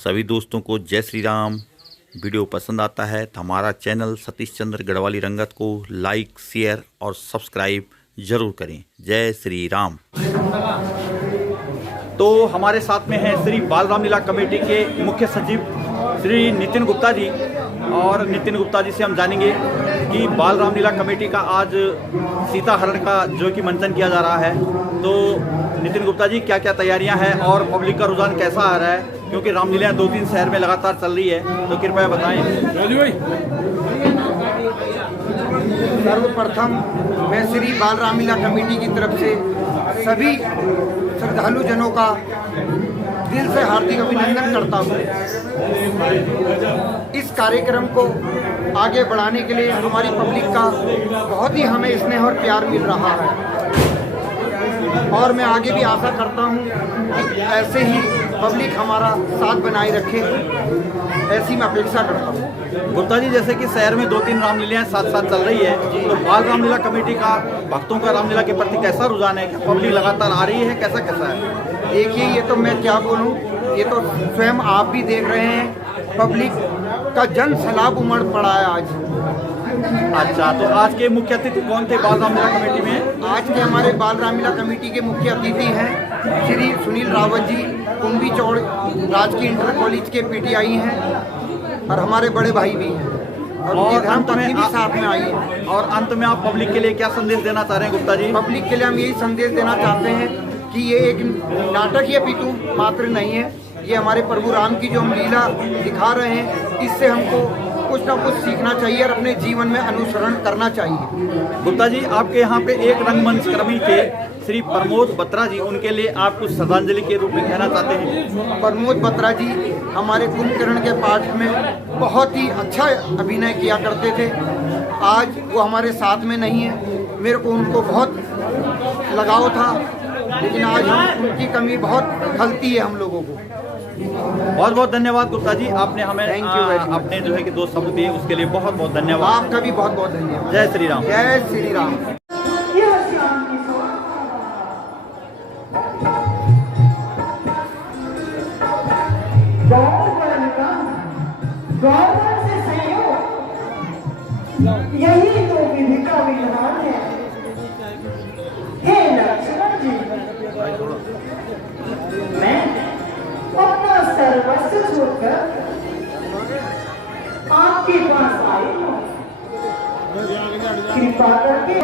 सभी दोस्तों को जय श्री राम। वीडियो पसंद आता है तो हमारा चैनल सतीश चंद्र गढ़वाली रंगत को लाइक, शेयर और सब्सक्राइब जरूर करें। जय श्री राम। तो हमारे साथ में है श्री बाल रामलीला कमेटी के मुख्य सचिव श्री नितिन गुप्ता जी, और नितिन गुप्ता जी से हम जानेंगे कि बाल रामलीला कमेटी का आज सीता हरण का जो कि मंचन किया जा रहा है। तो नितिन गुप्ता जी, क्या क्या तैयारियां हैं और पब्लिक का रुझान कैसा आ रहा है, क्योंकि रामलीला 2-3 शहर में लगातार चल रही है, तो कृपया बताएं। सर्वप्रथम मैं श्री बाल रामलीला कमेटी की तरफ से सभी श्रद्धालु जनों का दिल से हार्दिक अभिनंदन करता हूँ। इस कार्यक्रम को आगे बढ़ाने के लिए हमारी पब्लिक का बहुत ही हमें स्नेह और प्यार मिल रहा है, और मैं आगे भी आशा करता हूँ कि ऐसे ही पब्लिक हमारा साथ बनाए रखे, ऐसी मैं अपेक्षा करता हूँ। गुप्ता जी, जैसे कि शहर में 2-3 रामलीलाएं साथ साथ चल रही है, तो बाल रामलीला कमेटी का भक्तों का रामलीला के प्रति कैसा रुझान है? क्या पब्लिक लगातार आ रही है? कैसा कैसा है? देखिए, ये तो मैं क्या बोलूँ, ये तो स्वयं आप भी देख रहे हैं, पब्लिक का जन सैलाब उमड़ पड़ा है आज। अच्छा, तो आज के मुख्य अतिथि कौन थे बाल रामलीला कमेटी में? आज के हमारे बाल रामलीला कमेटी के मुख्य अतिथि हैं श्री सुनील रावत जी, कुंभी चौड़ राजकीय इंटर कॉलेज के पीटीआई हैं, और हमारे बड़े भाई भी हैं, और उनकी धर्मपत्नी भी साथ में आई है। और अंत में आप पब्लिक के लिए क्या संदेश देना चाह रहे हैं गुप्ता जी? पब्लिक के लिए हम यही संदेश देना चाहते हैं कि ये एक नाटक या पितू मात्र नहीं है, ये हमारे प्रभु राम की जो हम लीला दिखा रहे हैं, इससे हमको कुछ ना कुछ सीखना चाहिए और अपने जीवन में अनुसरण करना चाहिए। गुप्ता जी, आपके यहाँ पे एक रंगमंच कर्मी थे श्री प्रमोद बत्रा जी, उनके लिए आप कुछ श्रद्धांजलि के रूप में कहना चाहते हैं? प्रमोद बत्रा जी हमारे कुंभकर्ण के पाठ में बहुत ही अच्छा अभिनय किया करते थे। आज वो हमारे साथ में नहीं है, मेरे को उनको बहुत लगाव था, लेकिन आज उनकी कमी बहुत खलती है हम लोगों को। बहुत बहुत धन्यवाद गुप्ता जी, आपने हमें अपने जो है कि 2 शब्द दिए, उसके लिए बहुत बहुत धन्यवाद। आपका भी बहुत बहुत धन्यवाद। जय श्री राम। जय श्री राम। गौरव से संयोग, यही तो विधि का विधान है। हे लक्ष्मण जी, मैं अपना सर्वस्व छोड़कर आपके पास आई हूँ। कृपा करके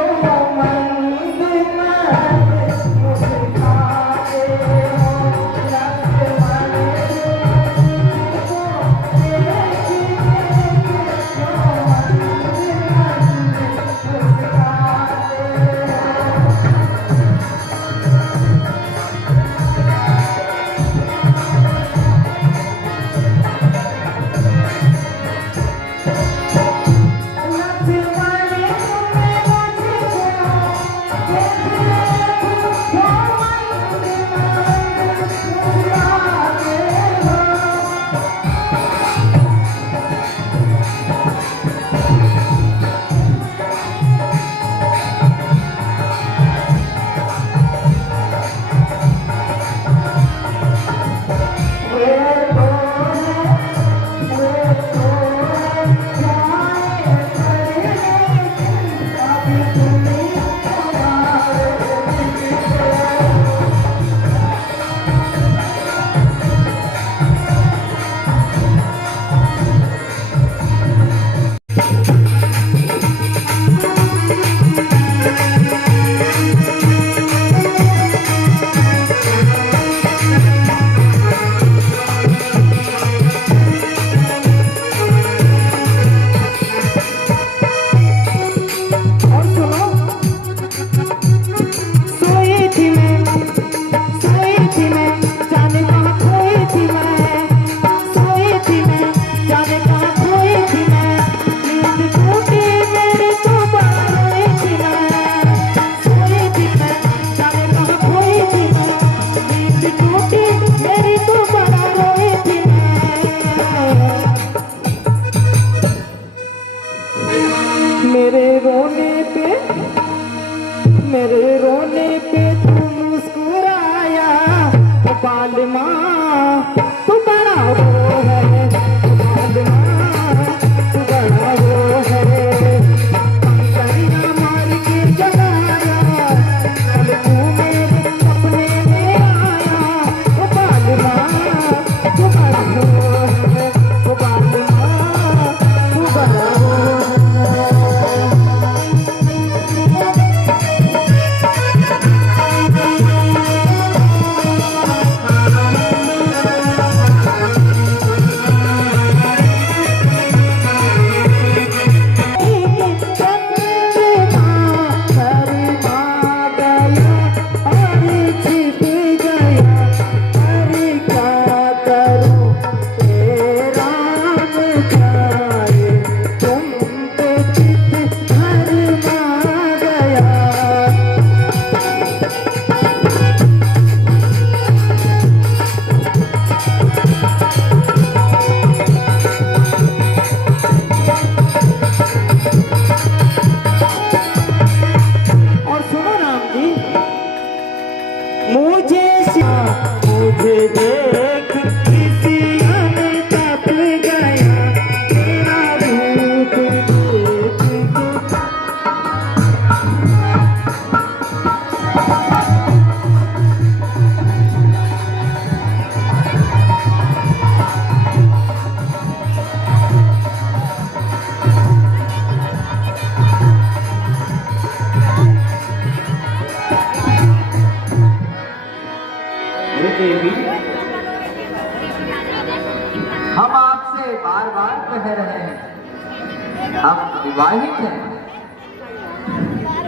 तुझे देख किसी में तप गया तेरा रूप देख के। देवी, हम आपसे बार बार कह रहे हैं, हम विवाहित हैं।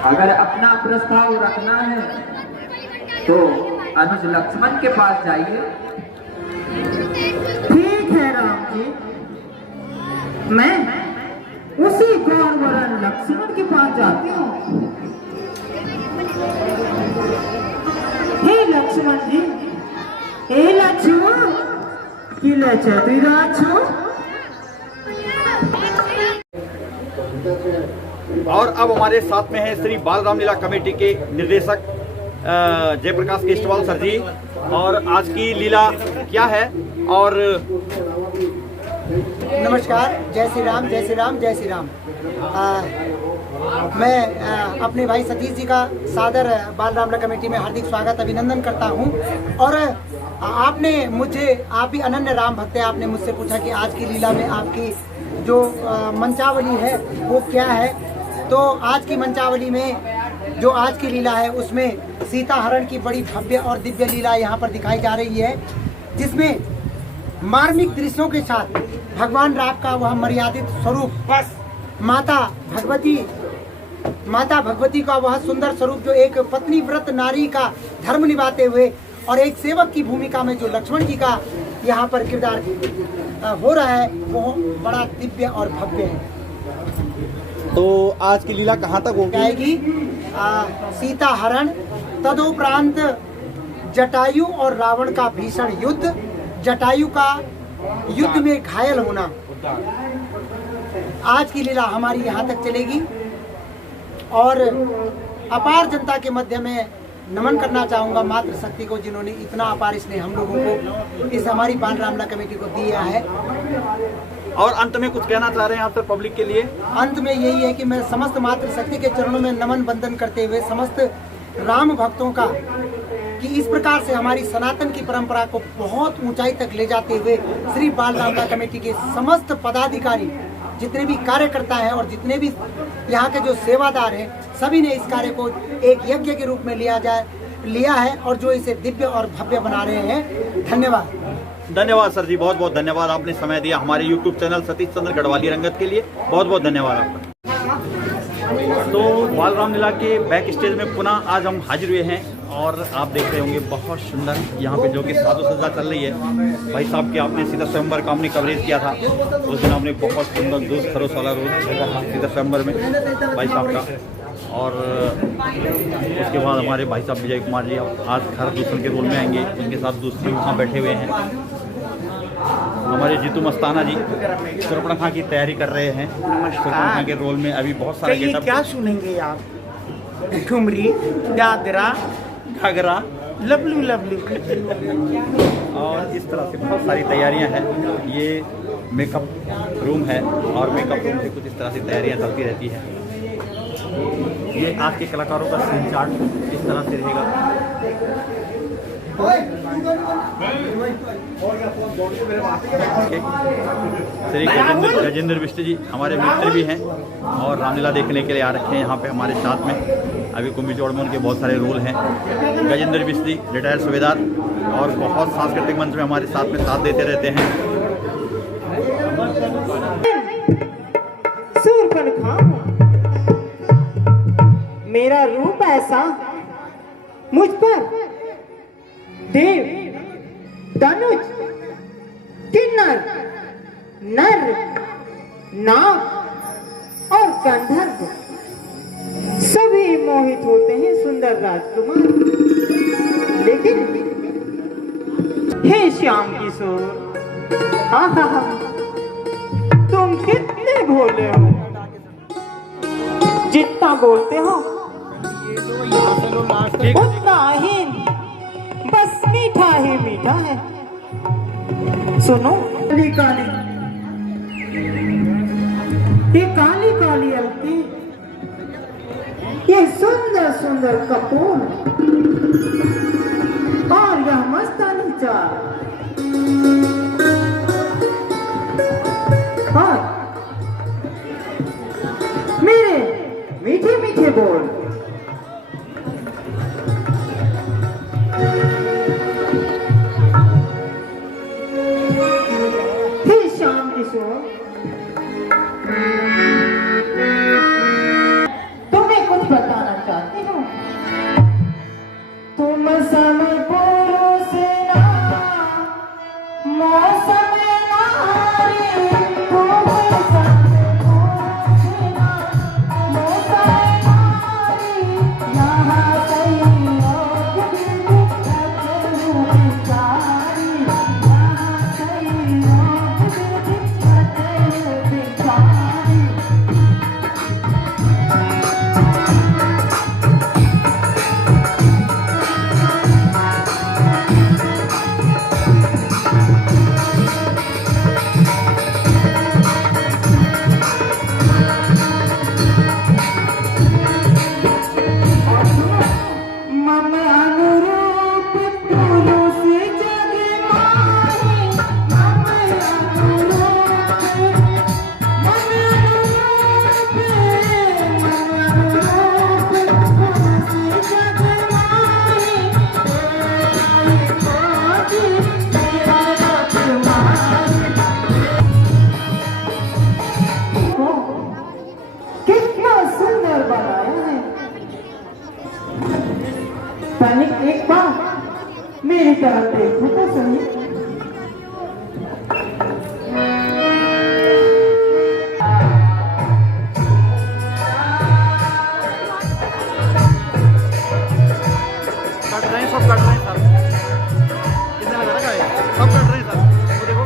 अगर अपना प्रस्ताव रखना है तो अनुज लक्ष्मण के पास जाइए। ठीक है राम जी, मैं उसी गौरवरण लक्ष्मण के पास जाती हूँ। हे लक्ष्मण जी, हे लक्ष्मण किले चतुरा छो। और अब हमारे साथ में है श्री बाल रामलीला कमेटी के निर्देशक जयप्रकाश केष्टवाल सर जी। और आज की लीला क्या है? और नमस्कार, जय श्री राम, जय श्री राम, जय श्री राम। मैं अपने भाई सतीश जी का सादर बाल रामलीला कमेटी में हार्दिक स्वागत अभिनंदन करता हूं। और आपने मुझे, आप भी अनन्य राम भक्त हैं, आपने मुझसे पूछा कि आज की लीला में आपकी जो मंचावली है वो क्या है। तो आज की मंचावली में जो आज की लीला है उसमें सीता हरण की बड़ी भव्य और दिव्य लीला यहाँ पर दिखाई जा रही है, जिसमें मार्मिक दृश्यों के साथ भगवान राम का वह मर्यादित स्वरूप, माता भगवती का वह सुंदर स्वरूप जो एक पत्नी व्रत नारी का धर्म निभाते हुए और एक सेवक की भूमिका में जो लक्ष्मण जी का यहाँ पर किरदार हो रहा है वो बड़ा दिव्य और भव्य है। तो आज की लीला कहाँ तक होगी? सीता हरण, तदुपरांत जटायु और रावण का भीषण युद्ध, जटायु का युद्ध में घायल होना, आज की लीला हमारी यहाँ तक चलेगी। और अपार जनता के मध्य में नमन करना चाहूँगा मातृशक्ति को, जिन्होंने इतना अपार स्नेह हम लोगों को, इस हमारी बाल रामलीला कमेटी को दिया है। और अंत में कुछ कहना चाह रहे हैं आप सर पब्लिक के लिए? अंत में यही है कि मैं समस्त मातृशक्ति के चरणों में नमन बंदन करते हुए समस्त राम भक्तों का, कि इस प्रकार से हमारी सनातन की परंपरा को बहुत ऊंचाई तक ले जाते हुए श्री बाल रामलीला कमेटी के समस्त पदाधिकारी, जितने भी कार्यकर्ता हैं और जितने भी यहाँ के जो सेवादार हैं, सभी ने इस कार्य को एक यज्ञ के रूप में लिया है और जो इसे दिव्य और भव्य बना रहे हैं। धन्यवाद। धन्यवाद सर जी, बहुत बहुत धन्यवाद, आपने समय दिया हमारे YouTube चैनल सतीश चंद्र गढ़वाली रंगत के लिए। बहुत बहुत धन्यवाद आपका। तो बाल रामलीला के बैक स्टेज में पुनः आज हम हाजिर हुए हैं और आप देख रहे होंगे बहुत सुंदर यहाँ पे जो कि साजो सज्जा चल रही है। भाई साहब के आपने सीता स्वयंवर का हमने कवरेज किया था, उस दिन हमने बहुत सुंदर दूध खरोस वाला रोज सीता स्वयंवर में भाई साहब का। और उसके बाद हमारे भाई साहब विजय कुमार जी अब आज खर दूसरे के रोल में आएंगे, उनके साथ दूसरे वहाँ बैठे हुए हैं। हमारे जीतू मस्ताना जी सुरपणखा की तैयारी कर रहे हैं, सुरपणखा के रोल में अभी बहुत सारे गेटअप। क्या सुनेंगे आप? ठुमरी, दादरा, घगरा, लबलू लबलू। और इस तरह से बहुत सारी तैयारियां हैं। ये मेकअप रूम है और मेकअप रूम से कुछ इस तरह से तैयारियां चलती रहती हैं। ये आज के कलाकारों का सीन चार्ट इस तरह से रहेगा। श्री गजेंद्र बिष्ट जी हमारे मित्र भी हैं और रामलीला देखने के लिए आ रखे हैं यहाँ पे हमारे साथ में। अभी कुंभी चौड़ में उनके बहुत सारे रोल हैं। गजेंद्र बिष्ट जी रिटायर्ड सूबेदार और बहुत सांस्कृतिक मंच में हमारे साथ में साथ देते रहते हैं। सूर्पणखा, मेरा रूप ऐसा मुझ पर देव, धनुष, किन्नर, नर, नाग और गंधर्व सभी मोहित होते हैं सुंदर राजकुमार। लेकिन हे श्याम किशोर, आहा, तुम कितने भोले हो, जितना बोलते हो उतना ही, बस मीठा ही मीठा। क्या है? सुनो, काली काली, ये काली काली अलती, ये सुंदर सुंदर कपूर और यह मस्तानी चाल और मेरे मीठे मीठे बोल, हे श्याम किशोर, तुम्हें कुछ बताना चाहती हूँ। तुम समय पुरुष ना मौसम नारी, तुम समय पुरुष ना मौसम नारी, यहाँ कहीं लोग बिचारी, यहाँ कहीं लोग बिचारी। मम अनुरूप पुरुष जग माही, मम अनुरूप, मम अनुरूप पुरुष जग माही, खोजी मेरा तुम्हारी। देखो, कितना सुंदर बनाया है। सैनिक, एक बार मेरी तरफ देखो तो सही। कट रहे हैं, सब कट रहे हैं सर। कितने लगा रखा है? सब कट रहे हैं सर, वो देखो।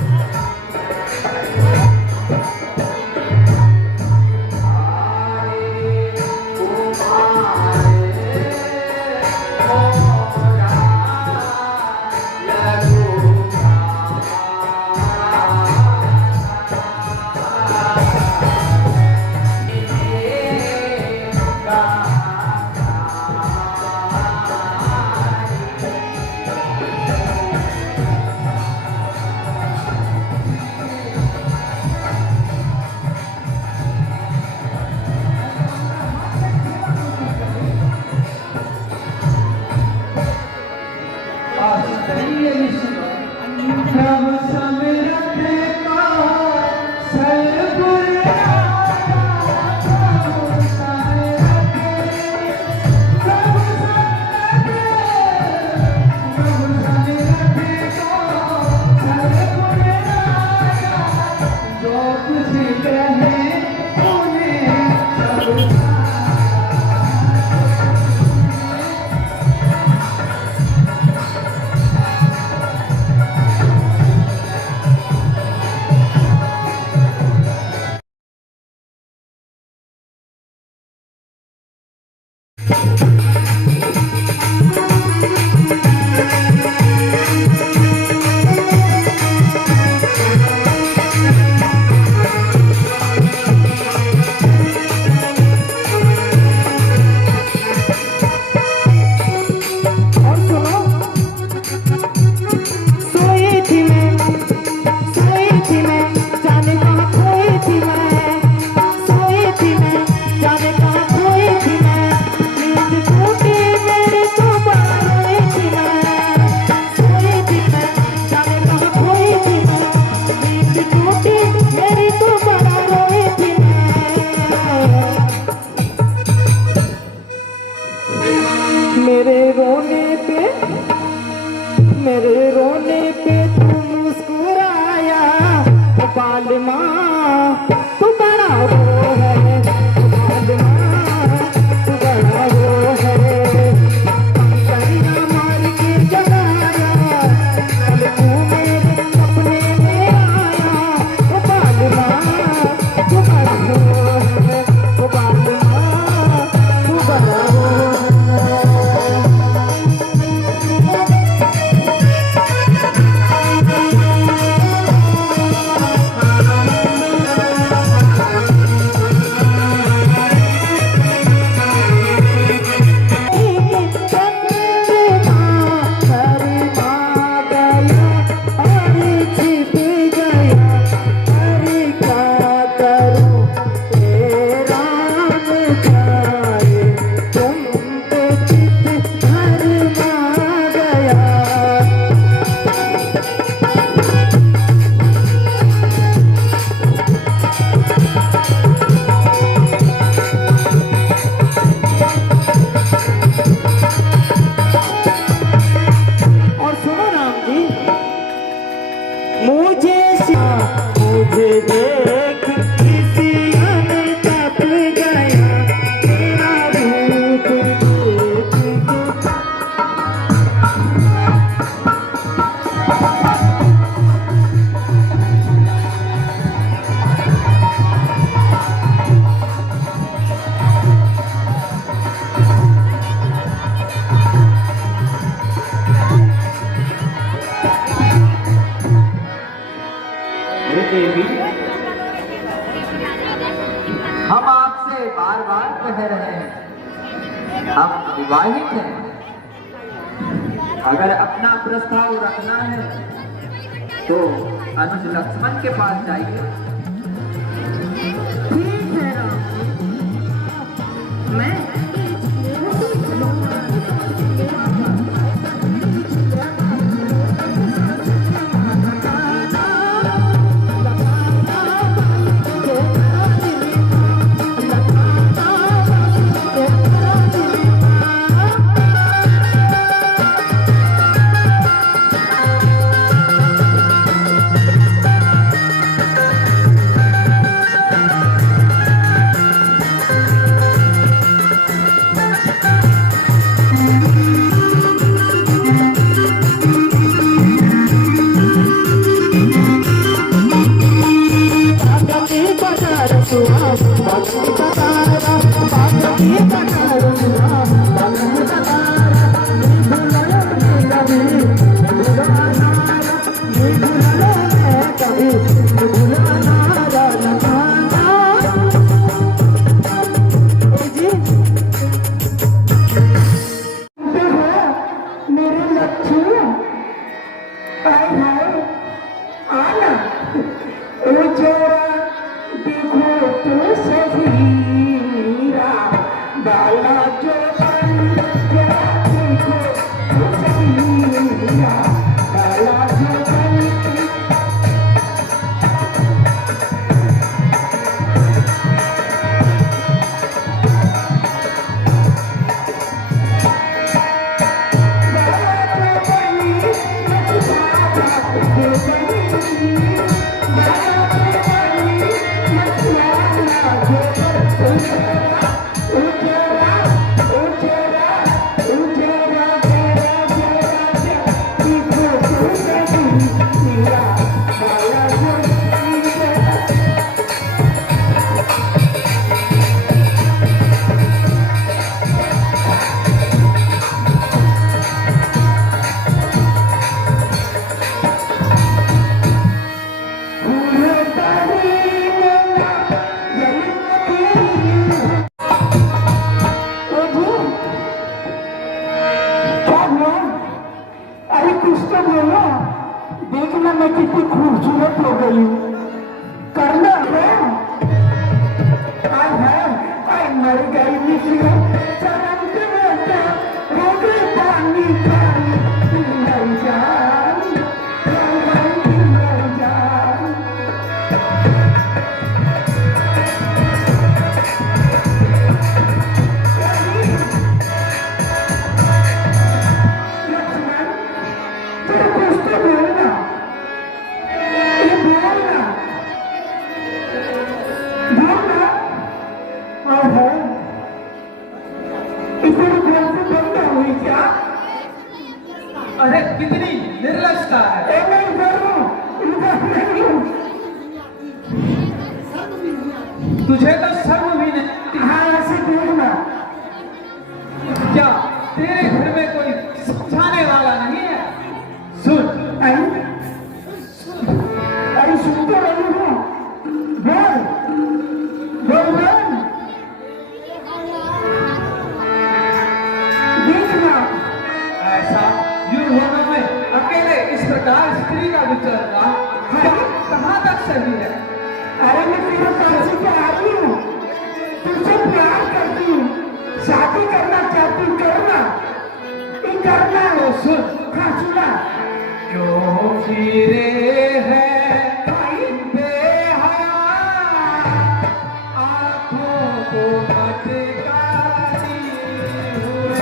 मेरे रोने पे तू मुस्कुराया, बाल माँ तू बड़ा वो है, बाल माँ तू बड़ा वो है, कंकरियाँ मार के जगाया, कल तू मेरे सपने में आया, ओ बाल माँ तू बड़ा वो है, ओ बाल माँ तू बड़ा वो है। देवी, हम आपसे बार बार कह रहे हैं, हम विवाहित हैं। अगर अपना प्रस्ताव रखना है तो अनुज लक्ष्मण के पास जाइए। ठीक है राम, मैं देखना मैं कितनी खूबसूरत हो गई हूँ। करना है मर गई मिश्र चरण के बेटा रोगे पानी खानी मर जान मर जान। अरे कितनी निर्लजता है। तुझे तो शर्म भी नहीं। हाँ ऐसे देखना, क्या तेरे घर में कोई समझाने वाला नहीं है? सुन अरे सुनते रही हूँ, बोल बोल बोल। देखना ऐसा युद्धों में अकेले इस प्रकार स्त्री का विचरना कहाँ तक सही है? अरे मैं तेरे पास से आ रही हूँ, तुझसे प्यार करती हूँ, शादी करना चाहती हूँ, करना ये करना है। सुन हाँ सुना। क्यों फिरे है बेहया आँखों को भटकाती हुए।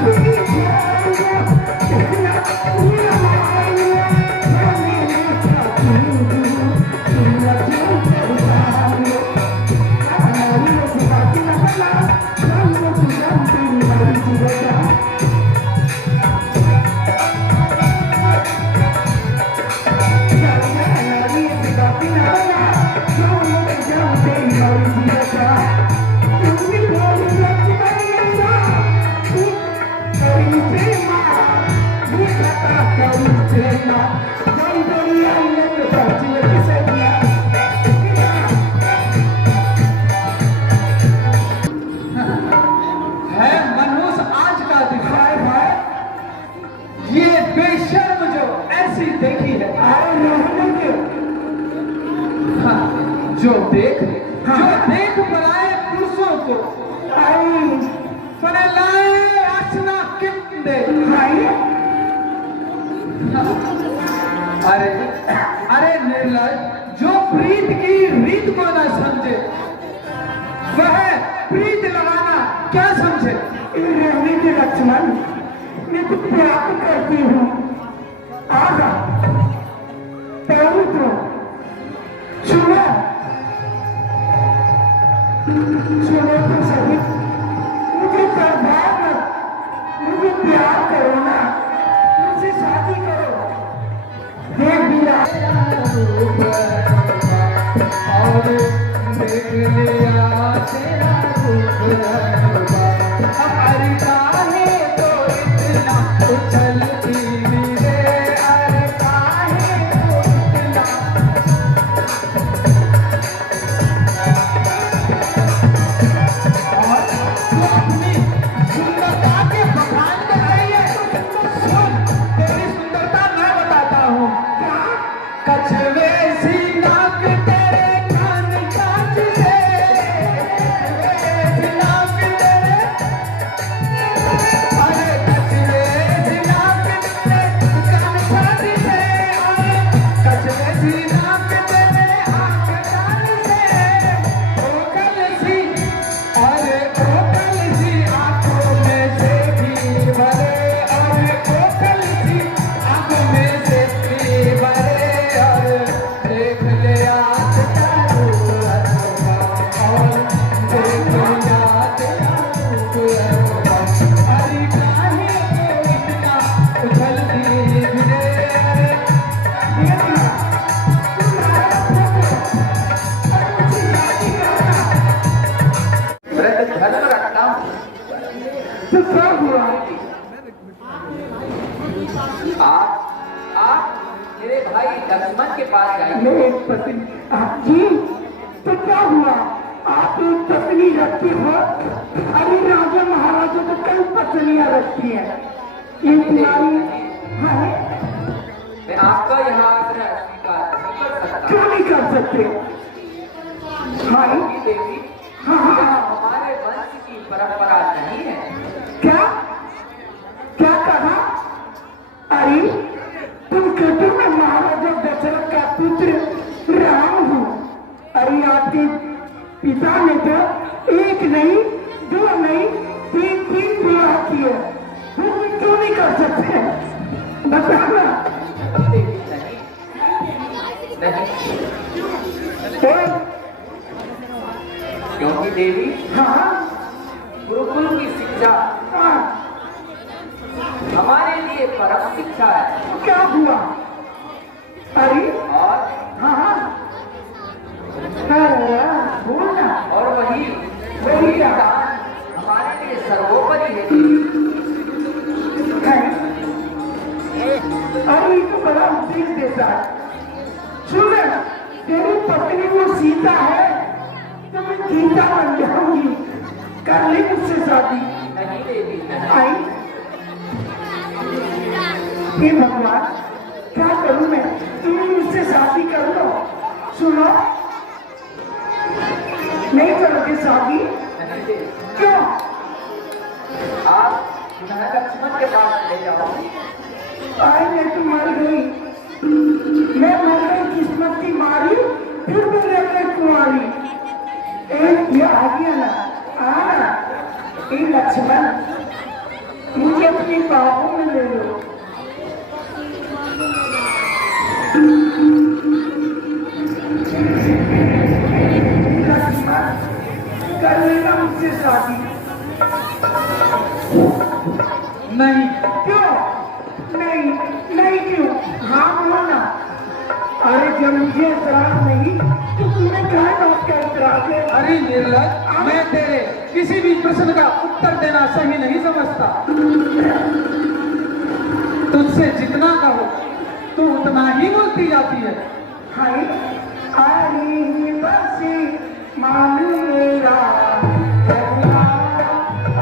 Thank you. देख बनाए पुरुषों को लाए आसना कितने अरे अरे निर्लज, जो प्रीत की रीत को न समझे वह प्रीत लगाना क्या समझे। रहने के लक्ष्मण, मैं तो प्यार करती हूँ, आजा पहलू तो सुनो सुनो तो सही, मुझे बर्बाद मत, मुझे प्यार करो ना, मुझसे शादी करो। देख दिया और देख लिया तेरा रूप, हमारी काहे तो इतना उछलती रे, अरे काहे तो इतना। और तू अपनी सुंदरता के बखान कर रही है। सुन, तेरी सुंदरता मैं बताता हूँ। कछुए सी नाक तेरे कान कांच से, नाक तेरे, अरे कछुए सी नाक तेरे कान कांच से, अरे कछुए सी नाक तेरे आँख कान से, ओकल सी, अरे ओकल सी आँखों में से भी भरे, अरे ओकल सी आँखों में से भी भरे। देख लिया तेरा रूप और देख लिया तेरा रूप, अरे काहे तो इतना उछलती रे। धर्म रखता हूँ। तो क्या हुआ? आप मेरे भाई लक्ष्मण के पास जाइए। मेरे पत्नी आप जी, तो क्या हुआ? आप एक पत्नी रखती हो? अरे राजा महाराजा तो कई पत्नियां रखती हैं, ये तुम्हारी है? मैं आपका यहाँ आग्रह स्वीकार नहीं कर सकता। क्यों नहीं कर सकते? हाँ क्योंकि देवी, हाँ यह हमारे वंश की परंपरा नहीं है। क्या क्या कहा? अरे तुम कहते हो मैं महाराजा दशरथ का पुत्र राम हूँ। अरे आपके पिता ने तो एक नहीं, दो नहीं, तीन विवाह किए, तुम क्यों नहीं कर सकते? बताना। देवी नहीं, क्योंकि देवी हाँ गुरुकुल की शिक्षा हाँ, हमारे लिए परम शिक्षा है। क्या हुआ? अरे और हाँ हाँ बोलना। और वही क्या? दान हमारे लिए सर्वोपरि है। अरे ये तो बड़ा उपदेश देता है। सुन, तेरी पत्नी वो सीता है तो मैं गीता बन जाऊंगी, कर ले मुझसे शादी। नहीं देवी नहीं। आई हे भगवान, क्या करूं मैं? तुम मुझसे शादी कर लो। सुनो, नहीं करोगे शादी? नहीं देवी, क्यों? आप उन्हें लक्ष्मण के पास ले जाओ। आई मैं तो मर गई, मैं मर गई, किस्मत की मारी, फिर मैं रह गई कुंवारी। ये आ गया ना, ए लक्ष्मण, मुझे अपनी बाहों में ले लो। लक्ष्मण, कर लेना मुझसे शादी। नहीं, क्यों नहीं? नहीं क्यों? हाँ बोलो ना। अरे जब मुझे एतराज नहीं तो तुम्हें क्या बात का एतराज है? अरे निर्लज, मैं तेरे किसी भी प्रश्न का उत्तर देना सही नहीं समझता। तुझसे जितना कहो तू उतना ही बोलती जाती है। हाय अरे बसी मान मेरा,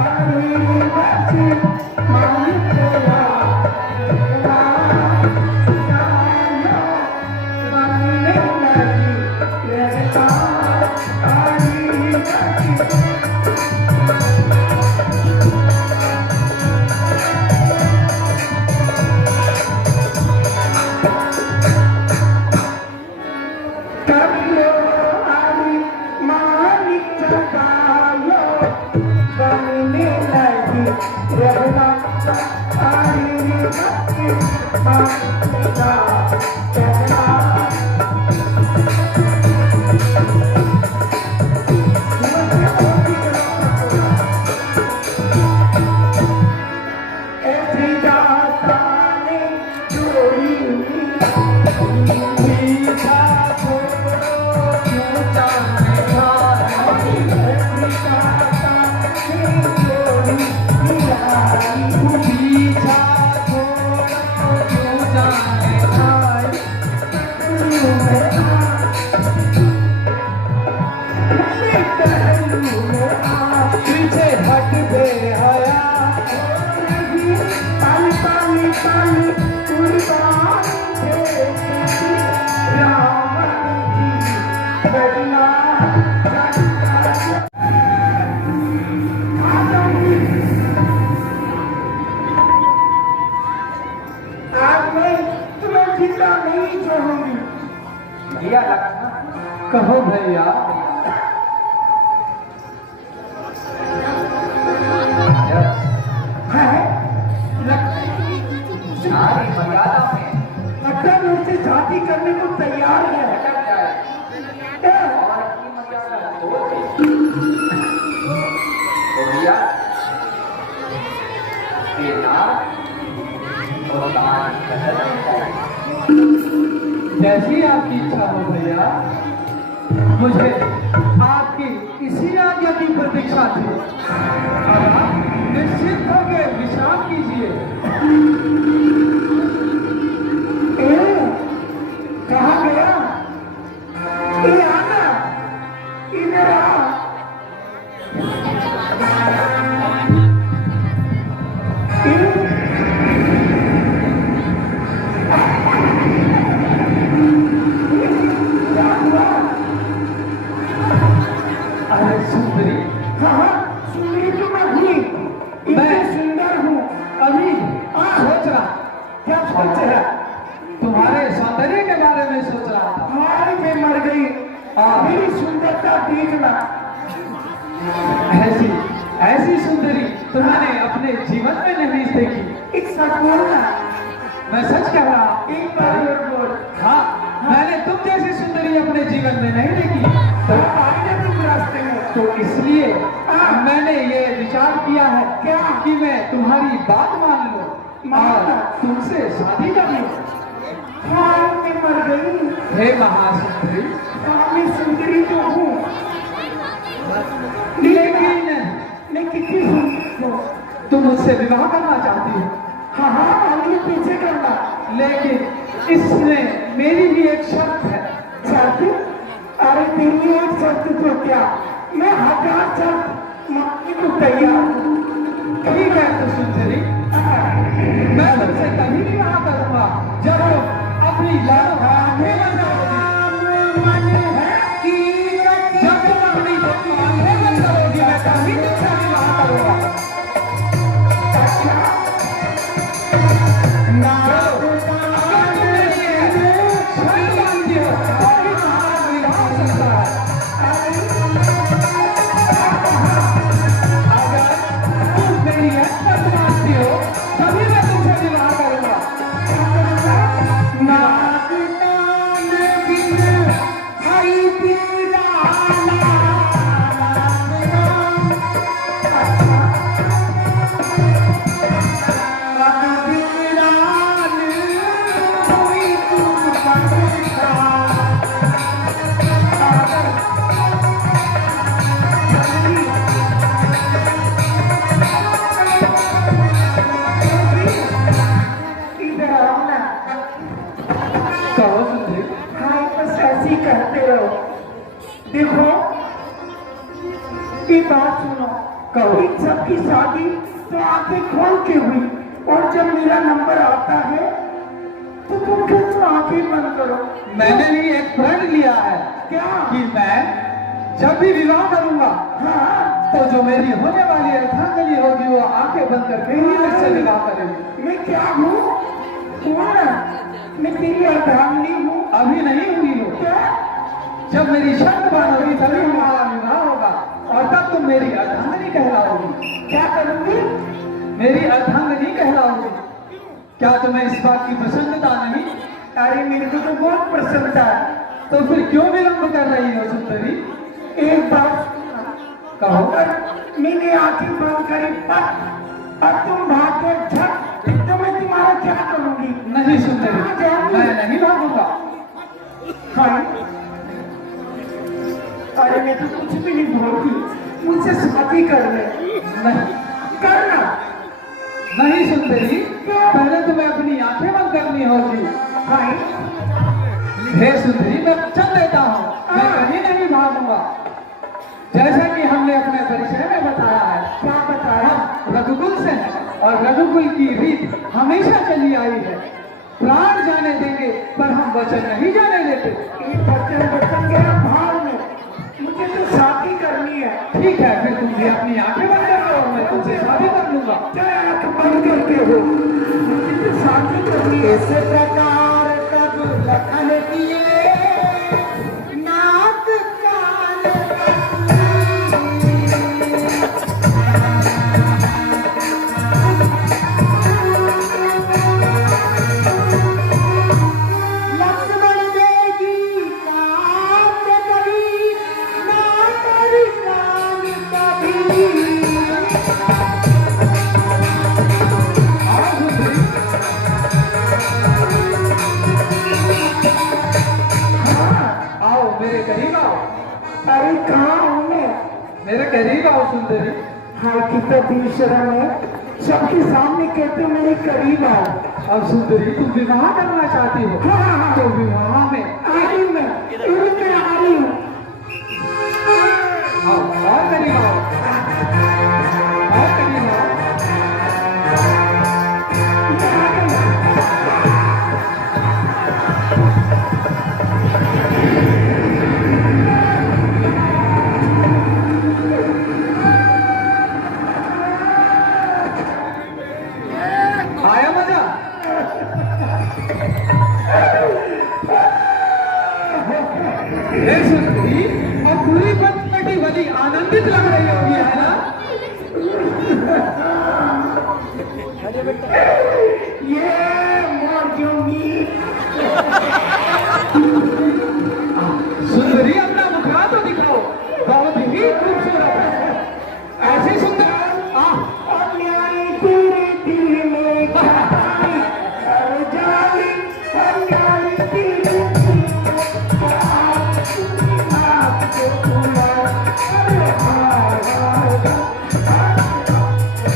अरे बसी मान तेरा, मान नहीं रहता, अरे पीछे हट दे आया पानी पानी पानी कुर्बान थे रावण की घटना आज मैं तुम्हें जिंदा नहीं छोड़ूंगी। भैया लक्ष्मण, कहो भैया। नारी मर्यादा में अगर मुझसे शादी करने को तैयार है अटक जाए और अपनी मर्यादा तोड़ दे तो भैया बेदाग और दान बदल जाए। जैसी आपकी इच्छा हो भैया, मुझे आपकी इसी आज्ञा की प्रतीक्षा थी। अब आप निश्चित होकर विश्राम कीजिए। कहाँ गया? ये आना, इधर आ। अरे सुंदरी, हाँ, सुंदरी तो मैं हुई, इतनी सुंदर हूँ। अभी सोच रहा, क्या सोच रहा? तुम्हारे सौंदर्य के बारे में सोच रहा था। मारी में मर गई। मेरी सुंदरता देखना। ऐसी ऐसी सुंदरी तुमने अपने जीवन में नहीं देखी। एक सच बोलना। मैं सच कह रहा हूँ। एक बार और बोल। हाँ, मैंने तुम जैसी सुंदरी अपने जीवन में नहीं देखी। तो आगे तुम रास्ते में। तो इसलिए मैंने ये विचार किया है क्या? कि मैं तुम्हारी बात मान लूं और तुमसे शादी कर लूं। हाँ, मैं मर गई। हे महासुंदरी, हाँ, मैं सुंदरी तो हूँ। लेकिन मैं कितनी सुंदर हूँ। तुम मुझसे विवाह करना चाहती हो। हाँ हाँ, आगे पीछे करना। लेकिन इसमें मेरी भी एक शर्त है। शर्त? अरे तेरी एक शर्त तो क्या, मैं 1000 शर्त मानने को तैयार हूँ। ठीक है तो सुंदरी, मैं तुमसे तभी विवाह करूंगा जब अपनी लाल आंखें बंद करोगी। जब तुम अपनी आंखें बंद करोगी मैं तभी तुमसे विवाह करूंगा। देखो, ये बात सुनो। इन सबकी शादी तो आंखें खोल के हुई, और जब मेरा नंबर आता है तो तुम क्यों आंखें बंद करो? मैंने भी एक प्रण लिया है। क्या? कि मैं जब भी विवाह करूंगा, हाँ, तो जो मेरी होने वाली अर्धांगिनी होगी वो आंखें बंद करके ही मुझसे विवाह करेगी। मैं क्या हूँ? मैं तेरी अर्धांगिनी हूँ। अभी नहीं हुई हो। क्या? जब मेरी शर्त मानोगी तभी हमारा विवाह होगा और तब तुम मेरी अर्धांगिनी कहलाओगी। क्या करूँगी? मेरी अर्धांगिनी कहलाओगी। क्या तुम्हें इस बात की प्रसन्नता नहीं? अरे मेरे को तो बहुत प्रसन्नता है। तो फिर क्यों विलंब कर रही हो सुंदरी? एक बात कहो। अगर मैंने आंखें बंद करी पट और तुम भाग कर झट, तो मैं तुम्हारा क्या करूँगी? नहीं सुंदरी, कहाँ जाऊँगी? मैं नहीं भागूंगा। हाँ। अरे मैं तो कुछ भी नहीं बोलती, मुझसे शादी कर ले। नहीं करना नहीं सुंदरी, पहले तुम्हें अपनी आंखें बंद करनी होगी। भाई हे सुंदरी, मैं वचन देता हूँ, मैं कहीं नहीं भागूंगा। जैसा कि हमने अपने परिचय में बताया है, क्या बताया? हम रघुकुल से हैं और रघुकुल की रीत हमेशा चली आई है। प्राण जाने देंगे पर हम वचन नहीं जाने देते। एक बच्चन गया भाव में, मुझे तो शादी करनी है। ठीक है, फिर तुम भी अपनी आंखें बंद कर लो और मैं तुमसे शादी कर लूंगा। क्या आंख बंद करके हो? मुझे तो शादी करनी है। इस प्रकार तब लखन किए नाक कान लक्ष्मण देगी काट कभी ना कर कान कभी। आओ मेरे करीब आओ, अरे कहाँ हूँ मैं? मेरे करीब आओ सुंदरी। हाय कितना बेशरम है, सबके सामने कहते हो मेरे करीब आओ। अब सुंदरी, तुम विवाह करना चाहती हो? हाँ हाँ हाँ, तो विवाह में आ रही मैं, मैं आ रही हूँ। आओ और करीब आओ, और करीब आओ। आया मजा? हे सुंदरी, अब पूरी पंचवटी बड़ी आनंदित लग रही होगी, है ना? ये मर जाऊंगी। सुंदरी, अपना मुखड़ा तो दिखाओ, बहुत ही खूबसूरत है। ऐसे सुंदर अन्याय तेरे दिल में कहानी, हर जाली अन्याय तेरे दिल में कहानी, आपको पूरा अरे हाय हाय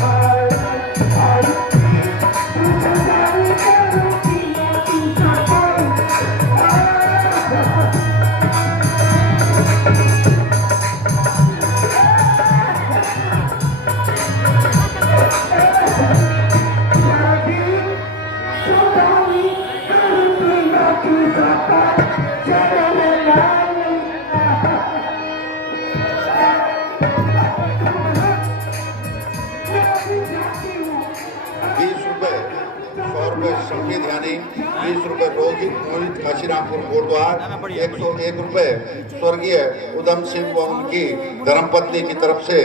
हाय हाय, तुझे जाने करो पिया तुझा कोई। संगीत यानी 20 रुपए रोहित मोहित काशीरामपुर कोटद्वार, 101 रुपए स्वर्गीय उधम सिंह व उनकी धर्मपत्नी की तरफ से।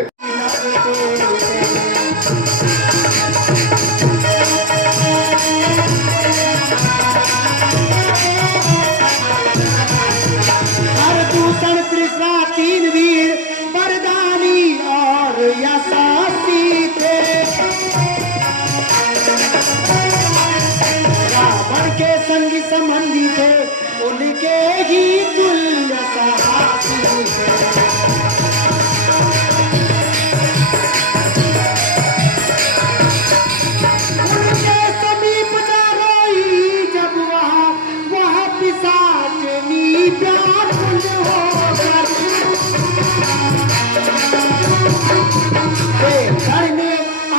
दूषण कृष्णा तीन वीर वरदानी और यशासी थे। रावण के संगी संबंधी थे, उनके ही तुल्य साहसी थे। उनके समीप न रोई जब वह पिशाचनी व्याकुल होकर। वे लड़ने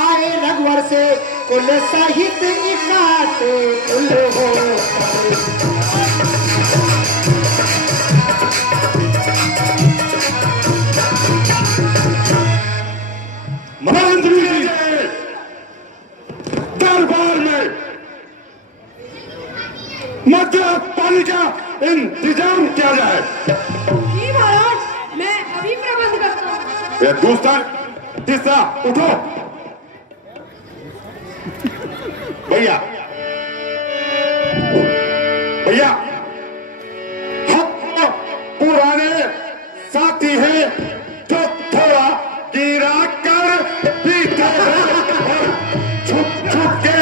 आए रघुवर से कुल सहित इकाते कुल हो। मंत्री जी के दरबार में मध्य पानी का इंतजाम किया जाए। जी महाराज, मैं अभी प्रबंध करता हूँ। ये दूसरा तीसरा उठो। भैया भैया, हम तो पुराने साथी हैं जो थोड़ा गिरा कर पीते हैं और छुप छुप के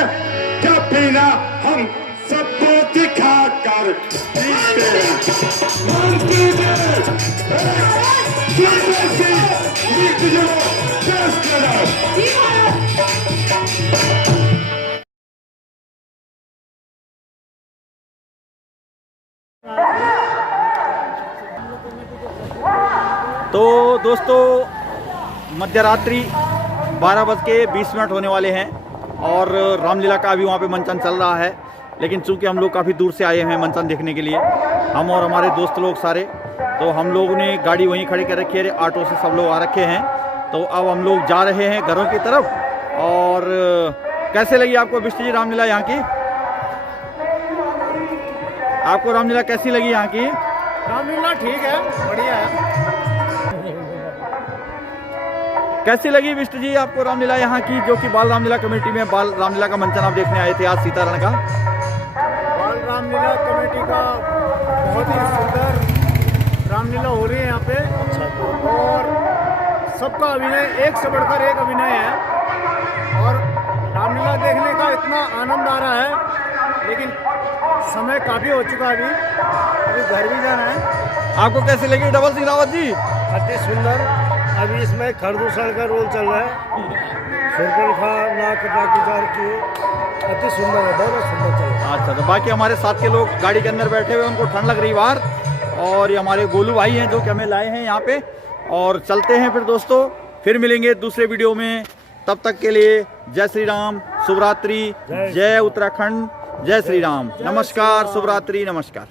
क्या पीना हम सबको दिखा कर पीते हैं। मंत्री जी, जी भारत। तो दोस्तों मध्यरात्रि 12:20 होने वाले हैं और रामलीला का अभी वहाँ पे मंचन चल रहा है। लेकिन चूंकि हम लोग काफ़ी दूर से आए हैं मंचन देखने के लिए, हम और हमारे दोस्त लोग सारे, तो हम लोगों ने गाड़ी वहीं खड़ी कर रखी है, ऑटो से सब लोग आ रखे हैं। तो अब हम लोग जा रहे हैं घरों की तरफ। और कैसे लगी आपको बिष्ट जी रामलीला यहाँ की? आपको रामलीला कैसी लगी यहाँ की? रामलीला ठीक है, बढ़िया है। कैसी लगी बिष्ट जी आपको रामलीला यहाँ की, जो कि बाल रामलीला कमेटी में बाल रामलीला का मंचन आप देखने आए थे आज सीतारण का? बाल रामलीला कमेटी का बहुत ही सुंदर रामलीला हो रही है यहाँ पे। और सबका अभिनय एक से बढ़कर एक अभिनय है और रामलीला देखने का इतना आनंद आ रहा है। लेकिन समय काफ़ी हो चुका है, अभी घर भी जाना है। आपको कैसी लगी डबल सिंह रावत जी? अति सुंदर। अभी इसमें खरदूषण का रोल चल रहा है, सुरपनखा नाक पाकीजार की, अति सुंदर है, बहुत सुंदर चल रहा है। अच्छा, तो बाकी हमारे साथ के लोग गाड़ी के अंदर बैठे हुए, उनको ठंड लग रही बाहर, और ये हमारे गोलू भाई हैं जो कि हमें लाए हैं यहाँ पे। और चलते हैं फिर दोस्तों, फिर मिलेंगे दूसरे वीडियो में। तब तक के लिए जय श्री राम, शुभ रात्रि, जय उत्तराखंड, जय श्री राम, नमस्कार, शुभ रात्रि, नमस्कार।